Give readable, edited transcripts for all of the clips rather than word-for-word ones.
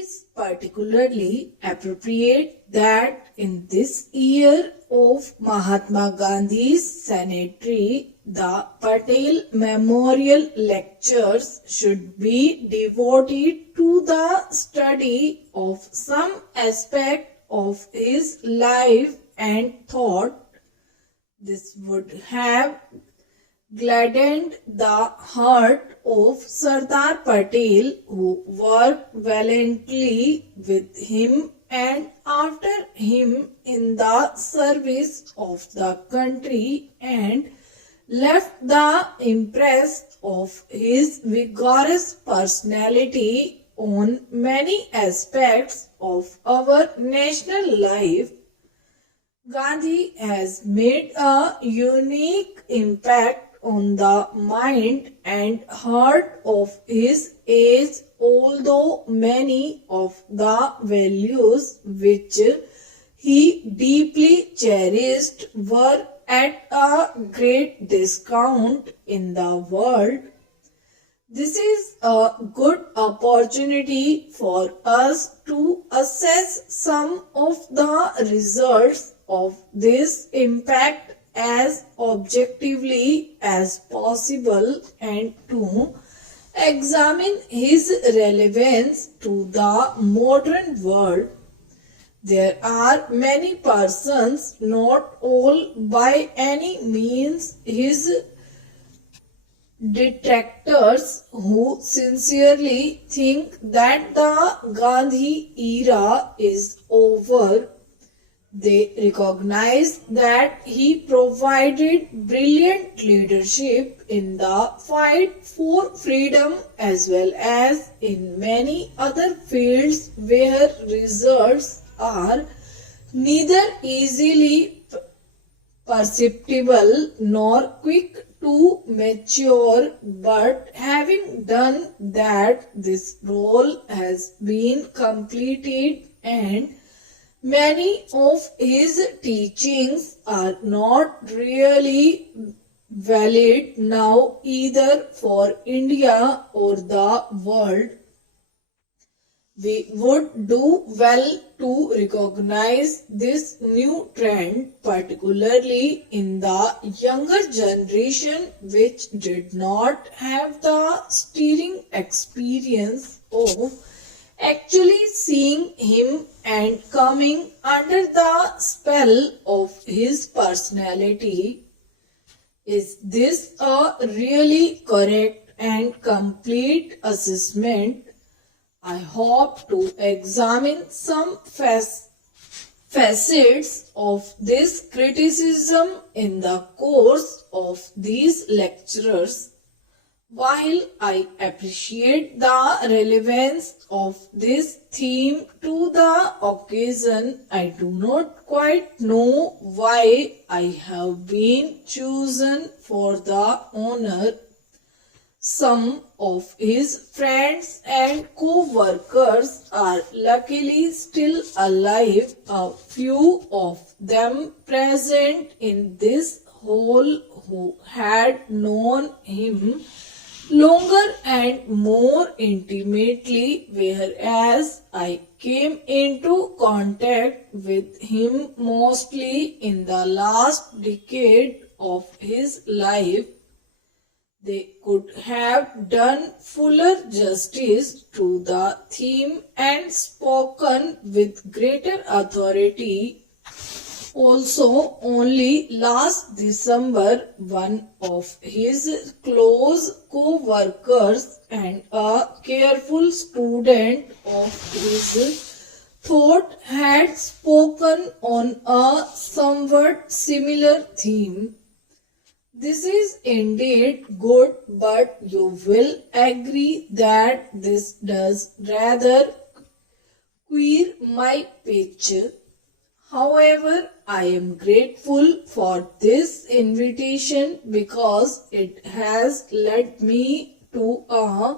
is particularly appropriate that in this year of Mahatma Gandhi's centenary, the Patel Memorial Lectures should be devoted to the study of some aspect of his life and thought. This would have gladdened the heart of Sardar Patel, who worked valiantly with him and after him in the service of the country, and left the impress of his vigorous personality on many aspects of our national life. Gandhi has made a unique impact on the mind and heart of his age, although many of the values which he deeply cherished were at a great discount in the world. This is a good opportunity for us to assess some of the results of this impact as objectively as possible and to examine his relevance to the modern world. There are many persons, not all by any means his detractors, who sincerely think that the Gandhi era is over. They recognize that he provided brilliant leadership in the fight for freedom as well as in many other fields where results are neither easily perceptible nor quick to mature, but having done that, this role has been completed and many of his teachings are not really valid now either for India or the world. We would do well to recognize this new trend, particularly in the younger generation, which did not have the steering experience of actually seeing him and coming under the spell of his personality. Is this a really correct and complete assessment? I hope to examine some facets of this criticism in the course of these lectures. While I appreciate the relevance of this theme to the occasion, I do not quite know why I have been chosen for the honor. Some of his friends and co-workers are luckily still alive, a few of them present in this hall who had known him longer and more intimately, whereas I came into contact with him mostly in the last decade of his life. They could have done fuller justice to the theme and spoken with greater authority. Also, only last December, one of his close co-workers and a careful student of his thought had spoken on a somewhat similar theme. This is indeed good, but you will agree that this does rather queer my pitch. However, I am grateful for this invitation because it has led me to a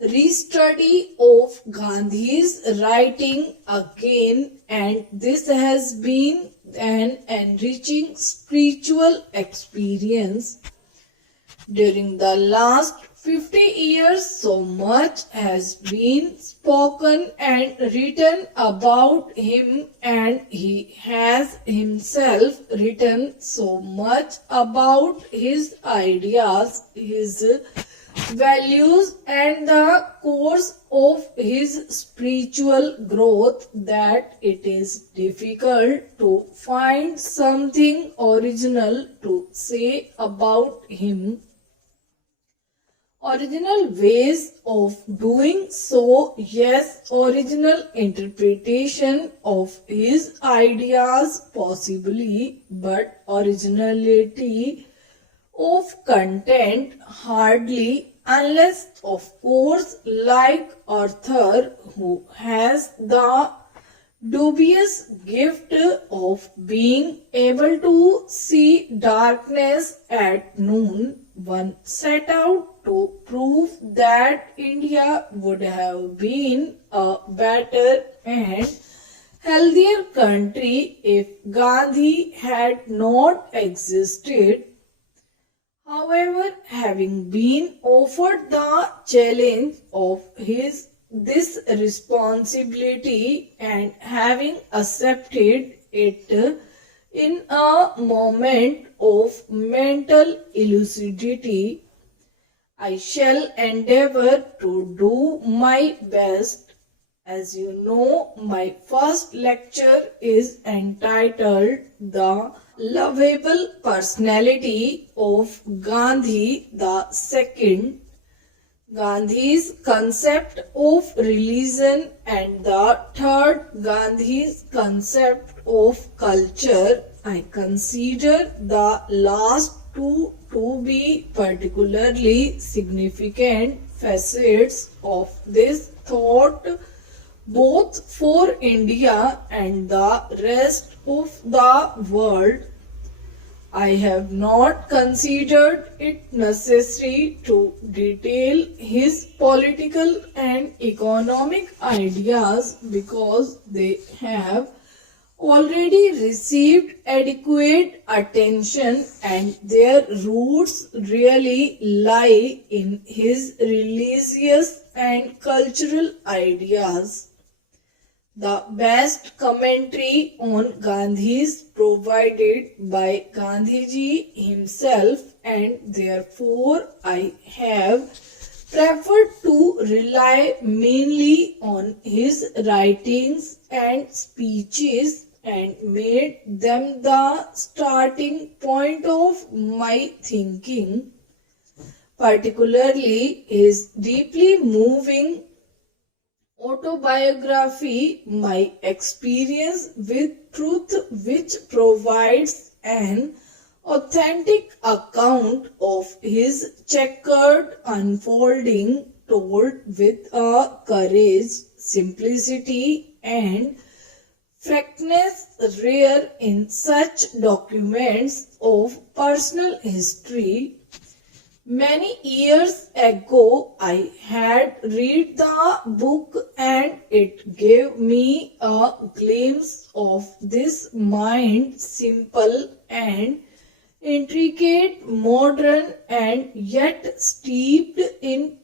restudy of Gandhi's writing again, and this has been an enriching spiritual experience. During the last 50 years, so much has been spoken and written about him, and he has himself written so much about his ideas, his values, and the course of his spiritual growth that it is difficult to find something original to say about him. Original ways of doing so, yes, original interpretation of his ideas possibly, but originality of content hardly, unless of course like Arthur, who has the dubious gift of being able to see darkness at noon, one set out to prove that India would have been a better and healthier country if Gandhi had not existed. However, having been offered the challenge of this responsibility and having accepted it in a moment of mental lucidity, I shall endeavor to do my best. As you know, my first lecture is entitled The Lovable Personality of Gandhi II, Gandhi's Concept of Religion, and the third, Gandhi's Concept of Culture. I consider the last two to be particularly significant facets of this thought, both for India and the rest of the world. I have not considered it necessary to detail his political and economic ideas because they have already received adequate attention and their roots really lie in his religious and cultural ideas. The best commentary on Gandhi's provided by Gandhiji himself, and therefore I have preferred to rely mainly on his writings and speeches and made them the starting point of my thinking, particularly his deeply moving autobiography, My Experience with Truth, which provides an authentic account of his checkered unfolding, told with a courage, simplicity, and frankness rare in such documents of personal history. Many years ago, I had read the book and it gave me a glimpse of this mind, simple and intricate, modern and yet steeped in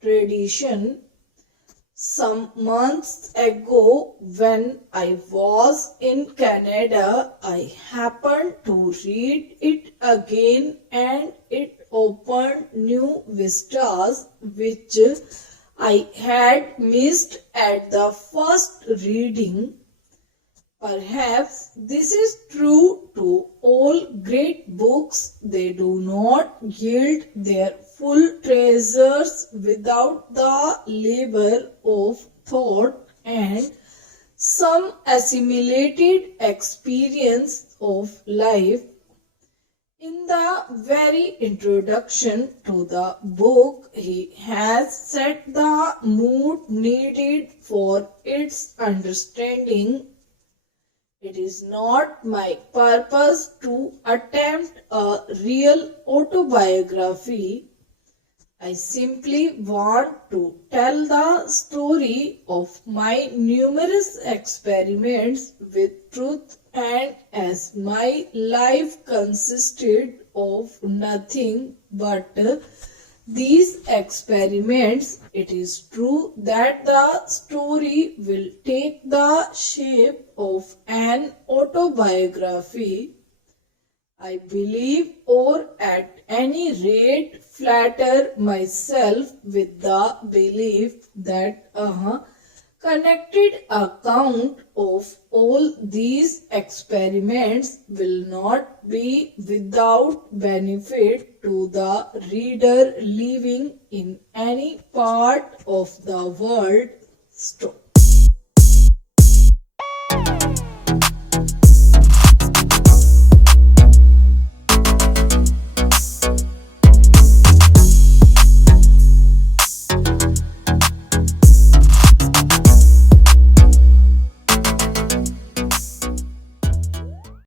tradition. Some months ago, when I was in Canada, I happened to read it again and it opened new vistas which I had missed at the first reading. Perhaps this is true to all great books. They do not yield their full treasures without the labor of thought and some assimilated experience of life. In the very introduction to the book, he has set the mood needed for its understanding. It is not my purpose to attempt a real autobiography. I simply want to tell the story of my numerous experiments with truth, and as my life consisted of nothing but these experiments, it is true that the story will take the shape of an autobiography, I believe, or at any rate flatter myself with the belief that a connected account of all these experiments will not be without benefit to the reader living in any part of the world. Stop.